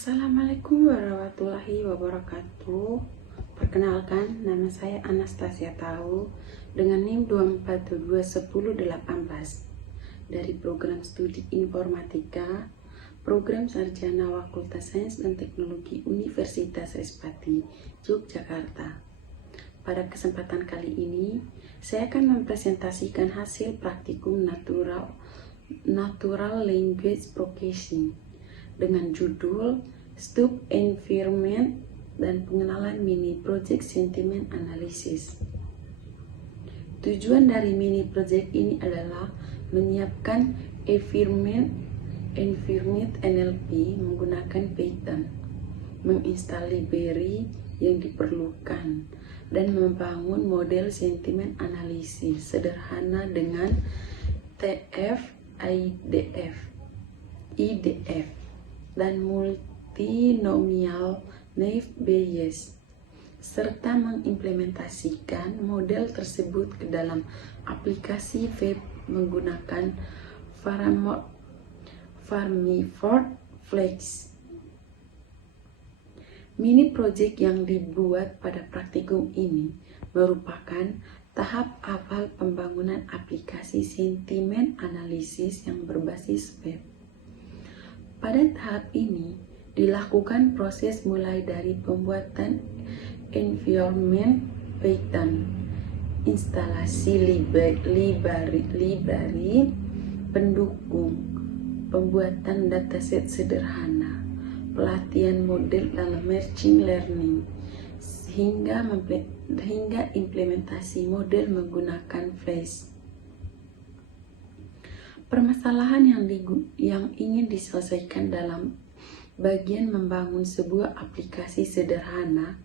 Assalamualaikum warahmatullahi wabarakatuh. Perkenalkan, nama saya Anastasia Tau dengan NIM 247210818 dari program studi informatika, program sarjana Fakultas Sains dan Teknologi Universitas Respati, Yogyakarta. Pada kesempatan kali ini, saya akan mempresentasikan hasil praktikum Natural Language Processing dengan judul Stub Environment dan pengenalan mini project sentiment analysis. Tujuan dari mini project ini adalah menyiapkan environment NLP menggunakan Python, menginstal library yang diperlukan, dan membangun model sentiment analisis sederhana dengan TF, IDF, dan multinomial naive Bayes, serta mengimplementasikan model tersebut ke dalam aplikasi web menggunakan Farmiford Flex. Mini project yang dibuat pada praktikum ini merupakan tahap awal pembangunan aplikasi sentimen analisis yang berbasis web. Pada tahap ini, dilakukan proses mulai dari pembuatan environment Python, instalasi library pendukung, pembuatan dataset sederhana, pelatihan model dalam machine learning, hingga implementasi model menggunakan Flash. Permasalahan yang ingin diselesaikan dalam bagian membangun sebuah aplikasi sederhana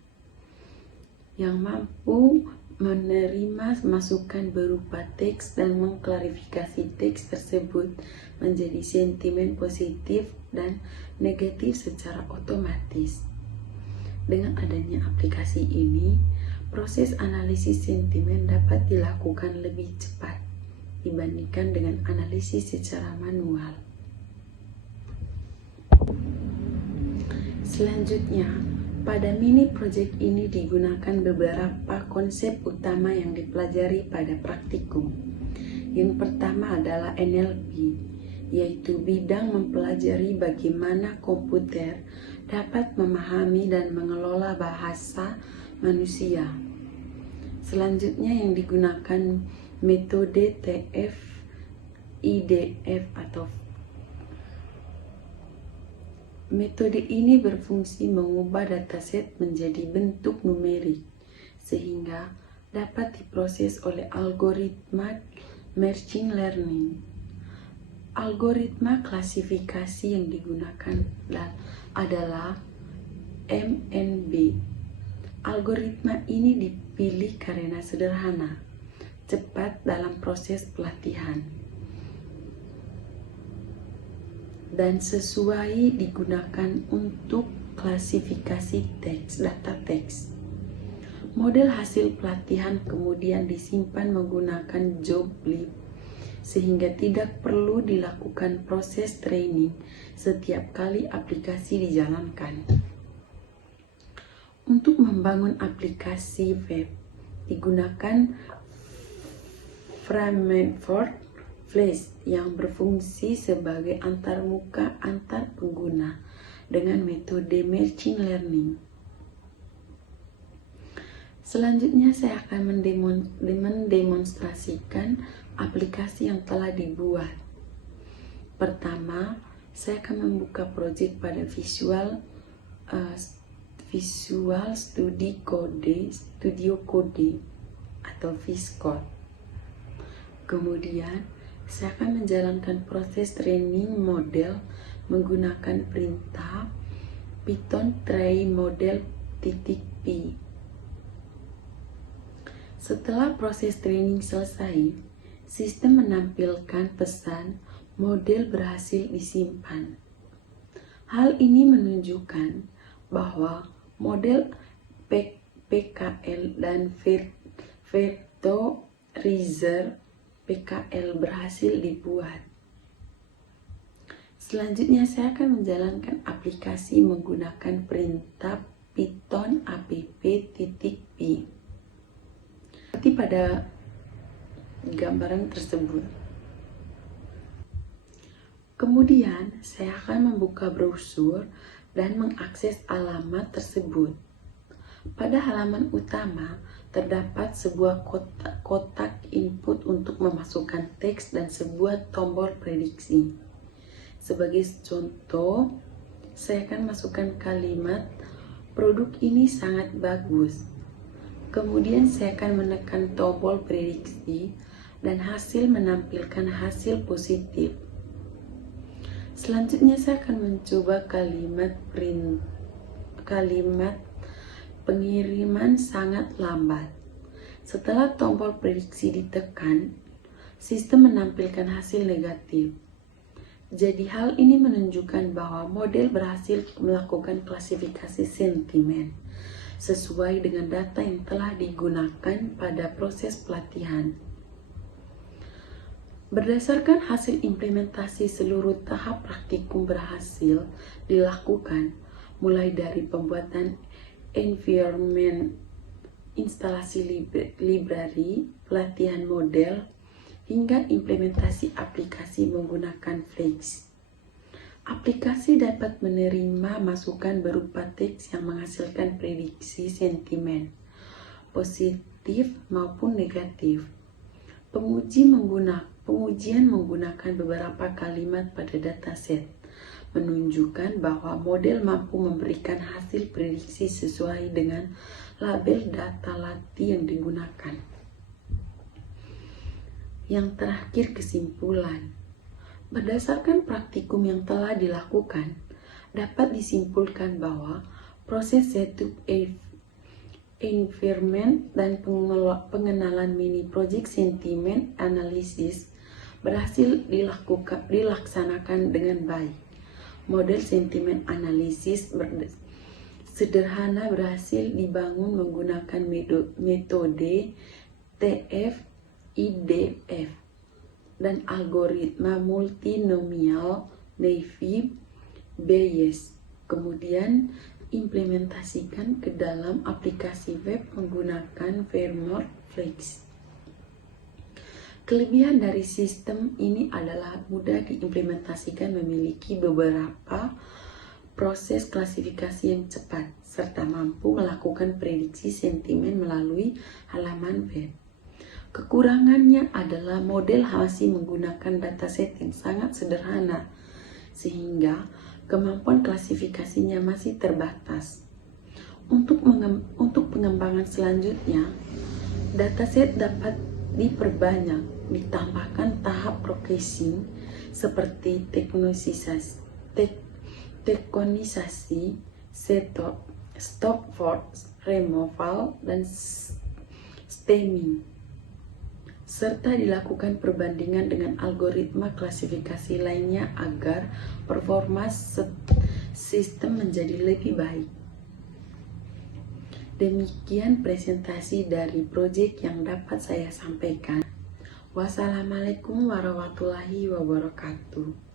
yang mampu menerima masukan berupa teks dan mengklarifikasi teks tersebut menjadi sentimen positif dan negatif secara otomatis. Dengan adanya aplikasi ini, proses analisis sentimen dapat dilakukan lebih cepat dibandingkan dengan analisis secara manual. Selanjutnya, pada mini project ini digunakan beberapa konsep utama yang dipelajari pada praktikum. Yang pertama adalah NLP, yaitu bidang mempelajari bagaimana komputer dapat memahami dan mengelola bahasa manusia. Selanjutnya yang digunakan metode TF-IDF atau metode ini berfungsi mengubah dataset menjadi bentuk numerik sehingga dapat diproses oleh algoritma machine learning. Algoritma klasifikasi yang digunakan adalah MNB. Algoritma ini dipilih karena sederhana, cepat dalam proses pelatihan, dan sesuai digunakan untuk klasifikasi data teks. Model hasil pelatihan kemudian disimpan menggunakan Joblib, sehingga tidak perlu dilakukan proses training setiap kali aplikasi dijalankan. Untuk membangun aplikasi web, digunakan Farmiford Flash yang berfungsi sebagai antarmuka antar pengguna dengan metode machine learning. Selanjutnya saya akan mendemonstrasikan aplikasi yang telah dibuat. Pertama, saya akan membuka project pada Visual Studio Code atau VSCode. Kemudian, saya akan menjalankan proses training model menggunakan perintah Python try model.p. Setelah proses training selesai, sistem menampilkan pesan model berhasil disimpan. Hal ini menunjukkan bahwa model PKL dan Vectorizer PKL berhasil dibuat. Selanjutnya saya akan menjalankan aplikasi menggunakan perintah Python app.py seperti pada gambaran tersebut. Kemudian saya akan membuka brosur dan mengakses alamat tersebut. Pada halaman utama terdapat sebuah kotak input untuk memasukkan teks dan sebuah tombol prediksi. Sebagai contoh, saya akan masukkan kalimat produk ini sangat bagus. Kemudian saya akan menekan tombol prediksi dan hasil menampilkan hasil positif. Selanjutnya saya akan mencoba kalimat pengiriman sangat lambat. Setelah tombol prediksi ditekan, sistem menampilkan hasil negatif. Jadi hal ini menunjukkan bahwa model berhasil melakukan klasifikasi sentimen sesuai dengan data yang telah digunakan pada proses pelatihan. Berdasarkan hasil implementasi, seluruh tahap praktikum berhasil dilakukan, mulai dari pembuatan environment, instalasi library, pelatihan model, hingga implementasi aplikasi menggunakan Flex. Aplikasi dapat menerima masukan berupa teks yang menghasilkan prediksi sentimen, positif maupun negatif. Pengujian menggunakan beberapa kalimat pada dataset, menunjukkan bahwa model mampu memberikan hasil prediksi sesuai dengan label data latih yang digunakan. Yang terakhir, kesimpulan. Berdasarkan praktikum yang telah dilakukan, dapat disimpulkan bahwa proses setup environment dan pengenalan mini project sentiment analysis berhasil dilaksanakan dengan baik. Model sentimen analisis sederhana berhasil dibangun menggunakan metode TF-IDF dan algoritma multinomial Naive Bayes. Kemudian implementasikan ke dalam aplikasi web menggunakan framework Flex. Kelebihan dari sistem ini adalah mudah diimplementasikan, memiliki beberapa proses klasifikasi yang cepat, serta mampu melakukan prediksi sentimen melalui halaman web. Kekurangannya adalah model masih menggunakan dataset yang sangat sederhana, sehingga kemampuan klasifikasinya masih terbatas. Untuk pengembangan selanjutnya, dataset dapat diperbanyak, ditambahkan tahap processing seperti tektonisasi, stop force, removal, dan stemming, serta dilakukan perbandingan dengan algoritma klasifikasi lainnya agar performa sistem menjadi lebih baik. Demikian presentasi dari proyek yang dapat saya sampaikan. Wassalamualaikum warahmatullahi wabarakatuh.